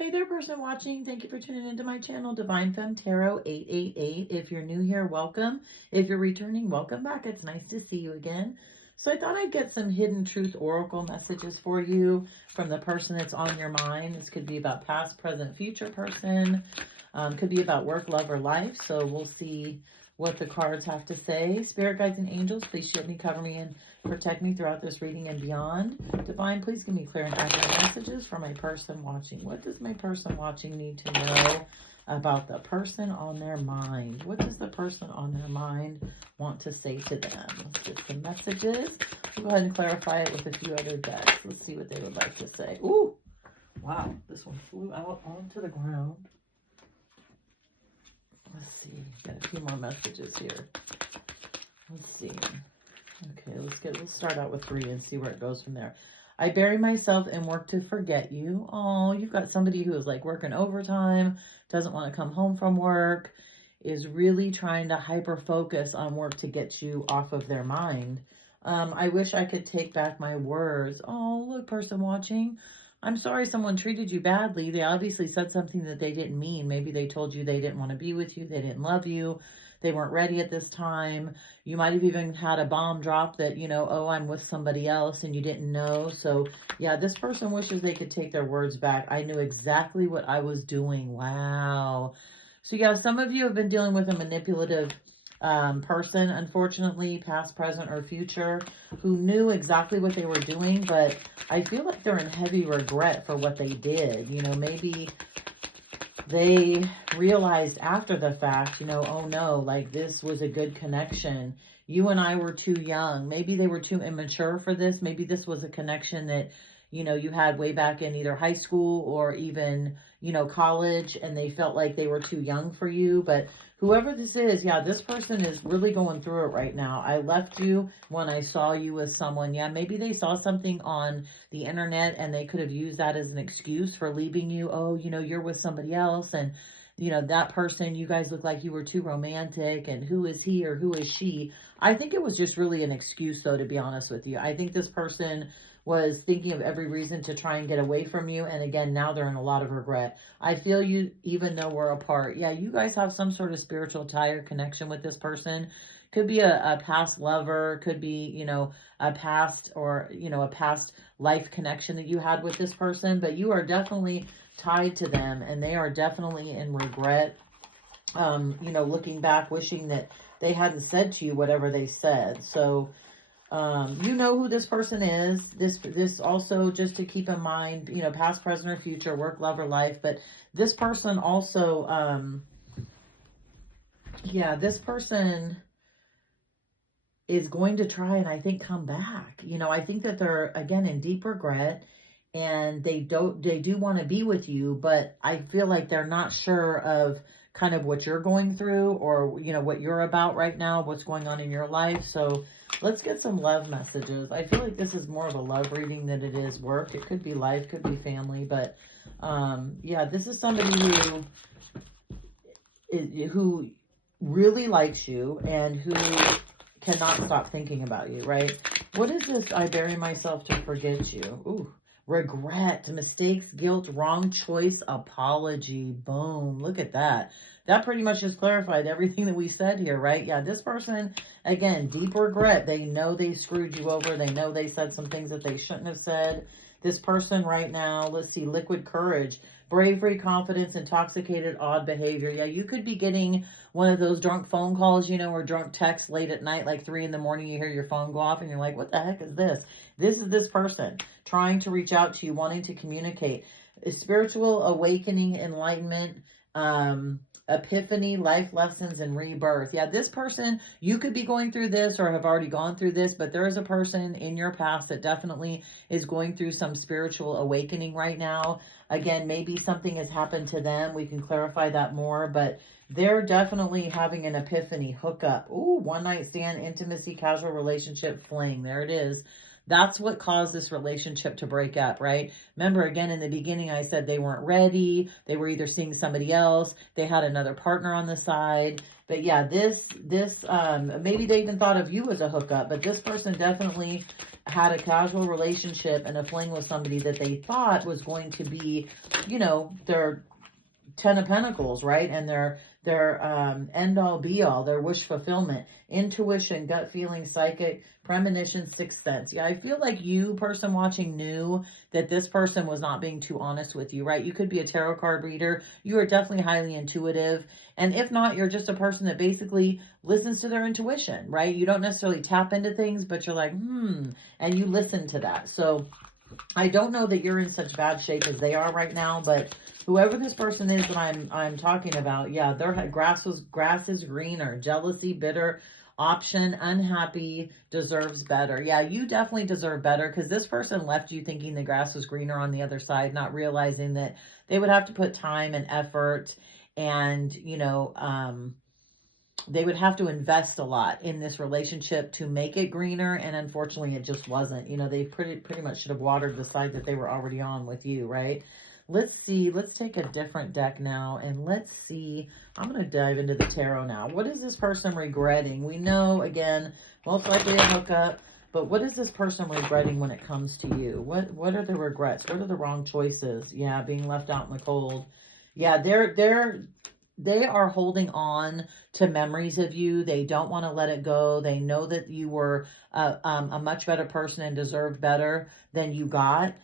Hey there, person watching. Thank you for tuning into my channel, Divine Femme Tarot 888. If you're new here, welcome. If you're returning, welcome back. It's nice to see you again. So I thought I'd get some hidden truth oracle messages for you from the person that's on your mind. This could be about past, present, future person. Could be about work, love, or life. So we'll see what the cards have to say. Spirit guides and angels, please shield me, cover me, and protect me throughout this reading and beyond. Divine, please give me clear and accurate messages for my person watching. What does my person watching need to know about the person on their mind? What does the person on their mind want to say to them? Let's get some messages. We'll go ahead and clarify it with a few other decks. Let's see what they would like to say. Ooh, wow, this one flew out onto the ground. Let's see, got a few more messages here. Let's see. Okay, let's start out with 3 and see where it goes from there. I bury myself and work to forget you. Oh, you've got somebody who is like working overtime, doesn't want to come home from work, is really trying to hyper focus on work to get you off of their mind. I wish I could take back my words. Oh, look, person watching. I'm sorry someone treated you badly. They obviously said something that they didn't mean. Maybe they told you they didn't want to be with you. They didn't love you. They weren't ready at this time. You might have even had a bomb drop that, you know, oh, I'm with somebody else and you didn't know. So yeah, this person wishes they could take their words back. I knew exactly what I was doing. Wow. So yeah, some of you have been dealing with a manipulative person, unfortunately, past, present, or future, who knew exactly what they were doing, but I feel like they're in heavy regret for what they did. You know, maybe they realized after the fact, you know, oh no, like this was a good connection. You and I were too young. Maybe they were too immature for this. Maybe this was a connection that, you know, you had way back in either high school or even, you know, college, and they felt like they were too young for you. But whoever this is, yeah, this person is really going through it right now. I left you when I saw you with someone. Yeah, maybe they saw something on the internet and they could have used that as an excuse for leaving you. Oh, you know, you're with somebody else, and you know, that person, you guys look like you were too romantic, and who is he or who is she? I think it was just really an excuse, though, to be honest with you. I think this person was thinking of every reason to try and get away from you, and again, now they're in a lot of regret. I feel you even though we're apart. Yeah, you guys have some sort of spiritual tie or connection with this person. Could be a past lover, could be, you know, a past or, you know, a past life connection that you had with this person, but you are definitely tied to them, and they are definitely in regret, you know, looking back, wishing that they hadn't said to you whatever they said. So you know who this person is. This also, just to keep in mind, you know, past, present, or future, work, love, or life. But this person also, yeah, this person is going to try and I think come back. You know, I think that they're again in deep regret, and they do want to be with you, but I feel like they're not sure of kind of what you're going through, or you know, what you're about right now, what's going on in your life. So let's get some love messages. I feel like this is more of a love reading than it is work. It could be life, could be family, but yeah, this is somebody who really likes you and who cannot stop thinking about you, right? What is this? I bury myself to forget you. Ooh, regret, mistakes, guilt, wrong choice, apology. Boom. Look at that. That pretty much just clarified everything that we said here, right? Yeah, this person, again, deep regret. They know they screwed you over. They know they said some things that they shouldn't have said. This person right now, let's see, liquid courage, bravery, confidence, intoxicated, odd behavior. Yeah, you could be getting one of those drunk phone calls, you know, or drunk texts late at night, like 3 in the morning, you hear your phone go off and you're like, what the heck is this? This is this person trying to reach out to you, wanting to communicate. A spiritual awakening, enlightenment, epiphany, life lessons, and rebirth. Yeah, this person, you could be going through this or have already gone through this, but there is a person in your past that definitely is going through some spiritual awakening right now. Again, maybe something has happened to them. We can clarify that more, but they're definitely having an epiphany, hookup. Ooh, one night stand, intimacy, casual relationship, fling. There it is. That's what caused this relationship to break up, right? Remember, again, in the beginning, I said they weren't ready. They were either seeing somebody else. They had another partner on the side. But yeah, maybe they even thought of you as a hookup, but this person definitely had a casual relationship and a fling with somebody that they thought was going to be, their 10 of Pentacles, right? And their end all be all, their wish fulfillment, intuition, gut feeling, psychic, premonition, sixth sense. Yeah, I feel like you, person watching, knew that this person was not being too honest with you, right? You could be a tarot card reader. You are definitely highly intuitive. And if not, you're just a person that basically listens to their intuition, right? You don't necessarily tap into things, but you're like, and you listen to that. So I don't know that you're in such bad shape as they are right now, but whoever this person is that I'm talking about, yeah, their grass is greener, jealousy, bitter, option, unhappy, deserves better. Yeah, you definitely deserve better, because this person left you thinking the grass was greener on the other side, not realizing that they would have to put time and effort, and they would have to invest a lot in this relationship to make it greener, and unfortunately it just wasn't. They pretty much should have watered the side that they were already on with you, right? Let's see. Let's take a different deck now, and let's see. I'm going to dive into the tarot now. What is this person regretting? We know, again, most likely a hookup, but what is this person regretting when it comes to you? What are the regrets? What are the wrong choices? Yeah, being left out in the cold. Yeah, they are holding on to memories of you. They don't want to let it go. They know that you were a much better person and deserved better than you got.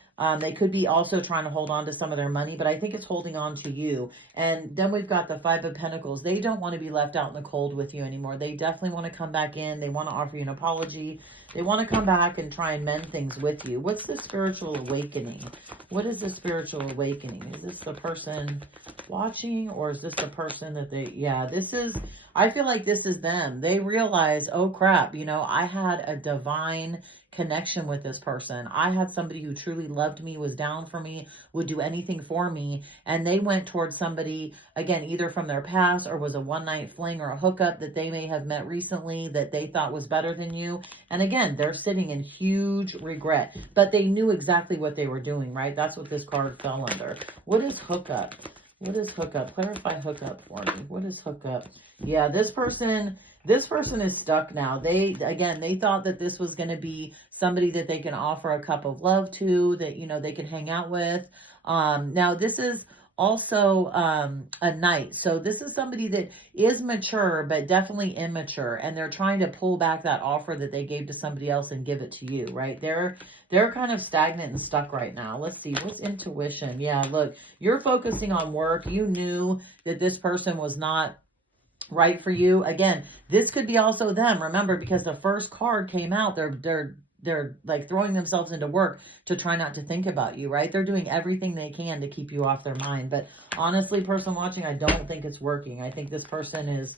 They could be also trying to hold on to some of their money, but I think it's holding on to you. And then we've got the Five of Pentacles. They don't want to be left out in the cold with you anymore. They definitely want to come back in. They want to offer you an apology. They want to come back and try and mend things with you. What's the spiritual awakening? What is the spiritual awakening? Is this the person watching, or is this the person that I feel like this is them. They realize, oh crap, I had a divine connection with this person. I had somebody who truly loved me, was down for me, would do anything for me, and they went towards somebody, again, either from their past or was a one-night fling or a hookup that they may have met recently that they thought was better than you. And again, they're sitting in huge regret, but they knew exactly what they were doing, right? That's what this card fell under. What is hookup? What is hookup? Clarify hookup for me. What is hookup? Yeah, this person is stuck now. They thought that this was going to be somebody that they can offer a cup of love to, that, they can hang out with. Now this is also a knight. So this is somebody that is mature, but definitely immature. And they're trying to pull back that offer that they gave to somebody else and give it to you, right? They're kind of stagnant and stuck right now. Let's see. What's intuition? Yeah, look, you're focusing on work. You knew that this person was not right for you. Again, this could be also them. Remember, because the first card came out, they're like throwing themselves into work to try not to think about you, right? They're doing everything they can to keep you off their mind. But honestly, person watching, I don't think it's working. I think this person is,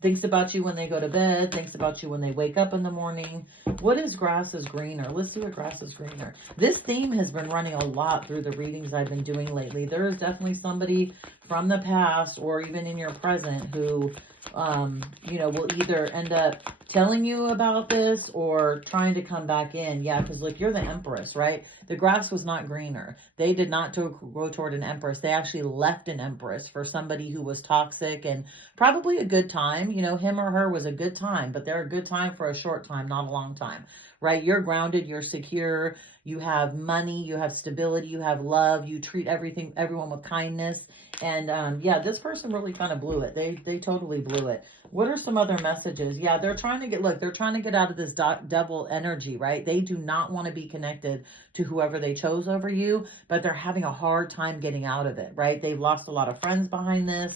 thinks about you when they go to bed, thinks about you when they wake up in the morning. What is grass is greener? Let's see what grass is greener. This theme has been running a lot through the readings I've been doing lately. There is definitely somebody from the past or even in your present who, will either end up telling you about this or trying to come back in. Yeah, because look, you're the Empress, right? The grass was not greener. They did not go toward an Empress. They actually left an Empress for somebody who was toxic and probably a good time. Him or her was a good time, but they're a good time for a short time, not a long time, right? You're grounded, you're secure, you have money, you have stability, you have love, you treat everyone with kindness. And this person really kind of blew it. They totally blew it. What are some other messages? Yeah, they're trying to get out of this devil energy, right? They do not want to be connected to whoever they chose over you, but they're having a hard time getting out of it, right? They've lost a lot of friends behind this.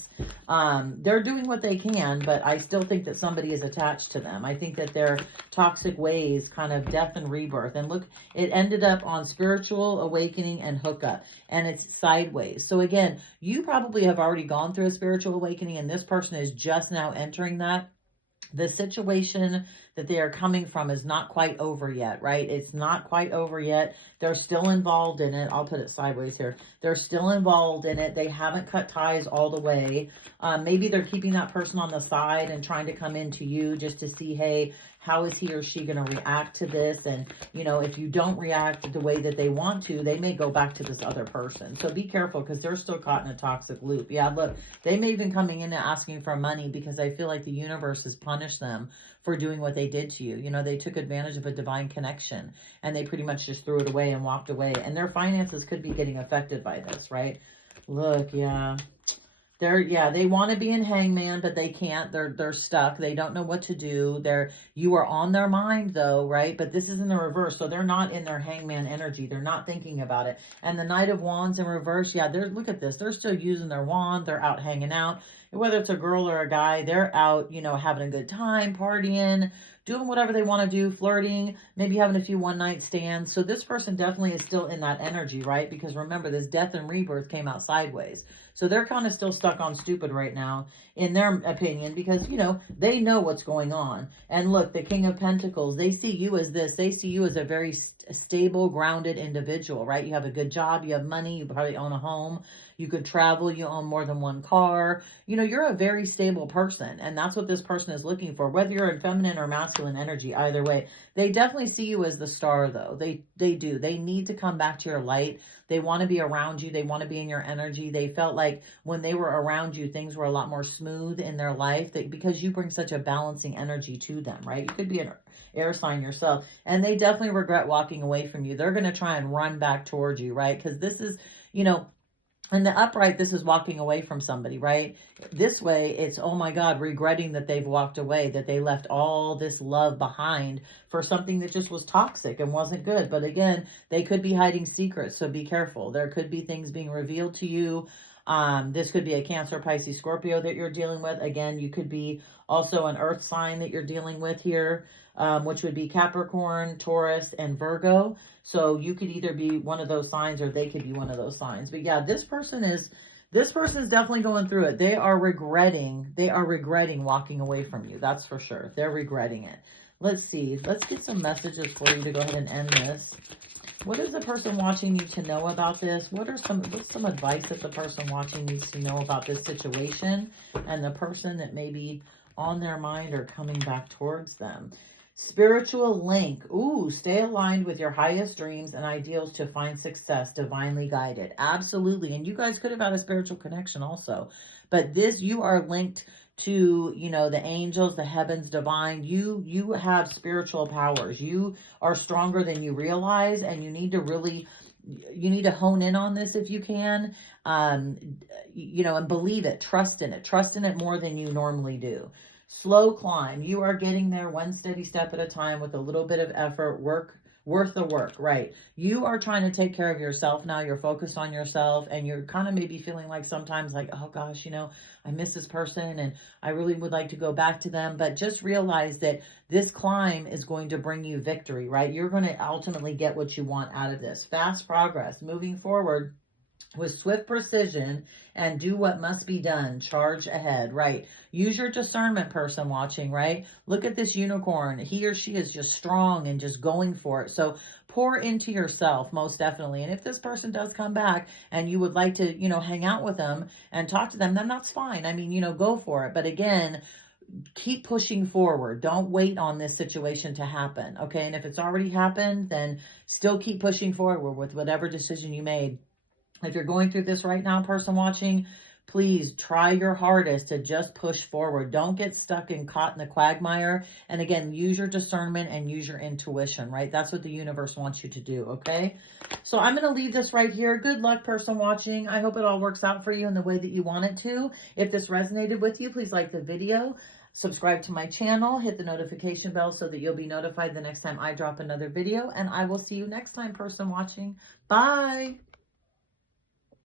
They're doing what they can, but I still think that somebody is attached to them. I think that their toxic ways, kind of death and rebirth. And look, it ended up on spiritual awakening and hookup, and it's sideways. So again, you probably have already gone through a spiritual awakening, and this person is just now entering that. The situation that they are coming from is not quite over yet, right? It's not quite over yet. They're still involved in it. I'll put it sideways here. They're still involved in it. They haven't cut ties all the way. Maybe they're keeping that person on the side and trying to come into you just to see, hey, how is he or she going to react to this? And, you know, if you don't react the way that they want to, they may go back to this other person. So be careful, because they're still caught in a toxic loop. Yeah, look, they may even coming in and asking for money because I feel like the universe has punished them for doing what they did to you. You know, they took advantage of a divine connection and they pretty much just threw it away and walked away. And their finances could be getting affected by this, right? Look, yeah. They want to be in Hangman, but they can't. They're stuck. They don't know what to do. You are on their mind though, right? But this is in the reverse, so they're not in their Hangman energy. They're not thinking about it. And the Knight of Wands in reverse, yeah, look at this. They're still using their wand. They're out hanging out. Whether it's a girl or a guy, they're out, you know, having a good time, partying, doing whatever they want to do, flirting, maybe having a few one-night stands. So this person definitely is still in that energy, right? Because remember, this death and rebirth came out sideways. So they're kind of still stuck on stupid right now, in their opinion, because, you know, they know what's going on. And look, the King of Pentacles, they see you as this. They see you as a very stable, grounded individual, right? You have a good job, you have money, you probably own a home, you could travel, you own more than one car. You know, you're a very stable person, and that's what this person is looking for, whether you're in feminine or masculine energy, either way. They definitely see you as the star, though. They do. They need to come back to your light. They want to be around you. They want to be in your energy. They felt like when they were around you, things were a lot more smooth in their life, because you bring such a balancing energy to them, right? You could be an air sign yourself, and they definitely regret walking away from you. They're going to try and run back towards you, right? Because this is, you know, in the upright, this is walking away from somebody, right? This way, it's, oh my God, regretting that they've walked away, that they left all this love behind for something that just was toxic and wasn't good. But again, they could be hiding secrets, so be careful. There could be things being revealed to you. This could be a Cancer, Pisces, Scorpio that you're dealing with. Again, you could be also an earth sign that you're dealing with here, which would be Capricorn, Taurus, and Virgo. So you could either be one of those signs or they could be one of those signs. But yeah, this person is definitely going through it. They are regretting walking away from you. That's for sure. They're regretting it. Let's see. Let's get some messages for you to go ahead and end this. What does the person watching need to know about this? What's some advice that the person watching needs to know about this situation and the person that may be on their mind or coming back towards them? Spiritual link. Ooh, stay aligned with your highest dreams and ideals to find success, divinely guided. Absolutely. And you guys could have had a spiritual connection also. But you are linked to, you know, the angels, the heavens, divine. You have spiritual powers. You are stronger than you realize, and you need to hone in on this if you can, you know, and believe it, trust in it more than you normally do. Slow climb. You are getting there one steady step at a time with a little bit of effort, worth the work, right? You are trying to take care of yourself now. You're focused on yourself, and you're kind of maybe feeling like sometimes like, oh gosh, you know, I miss this person and I really would like to go back to them. But just realize that this climb is going to bring you victory, right? You're going to ultimately get what you want out of this. Fast progress, moving forward with swift precision, and do what must be done. Charge ahead, right? Use your discernment, person watching, right? Look at this unicorn. He or she is just strong and just going for it. So pour into yourself, most definitely. And if this person does come back and you would like to, you know, hang out with them and talk to them, then that's fine. I mean, you know, go for it. But again, keep pushing forward. Don't wait on this situation to happen, okay? And if it's already happened, then still keep pushing forward with whatever decision you made. If you're going through this right now, person watching, please try your hardest to just push forward. Don't get stuck and caught in the quagmire. And again, use your discernment and use your intuition, right? That's what the universe wants you to do, okay? So I'm going to leave this right here. Good luck, person watching. I hope it all works out for you in the way that you want it to. If this resonated with you, please like the video. Subscribe to my channel. Hit the notification bell so that you'll be notified the next time I drop another video. And I will see you next time, person watching. Bye.